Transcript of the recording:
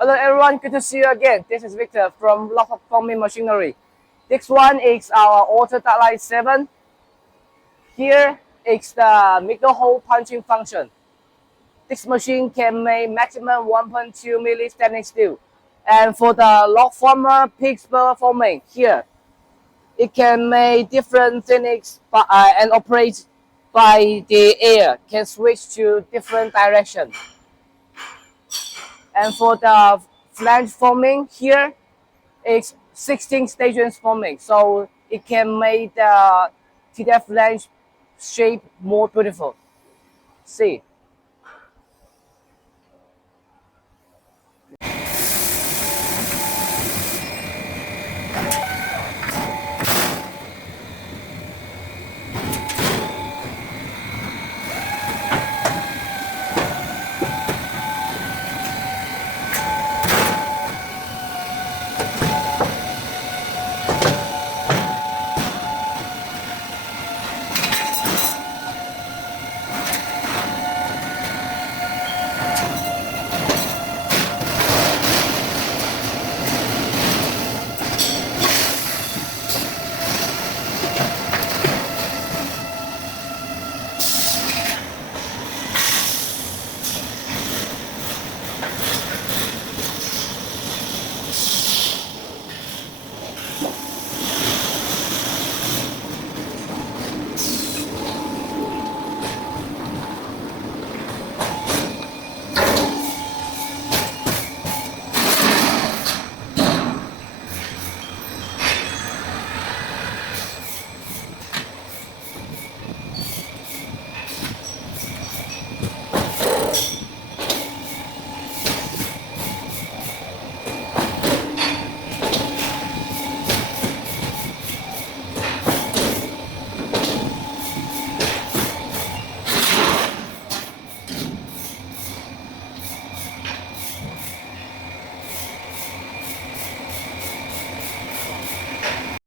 Hello everyone, good to see you again. This is Victor from Lock Forming Machinery. This one is our AutoDuct Line 7. Here is the micro hole punching function. This machine can make maximum 1.2 mm stainless steel. And for the lock former Pittsburgh forming, here it can make different thickness and operate by the air. Can switch to different direction. And for the flange forming, here it's 16 stations forming, so it can make the TDF flange shape more beautiful. See.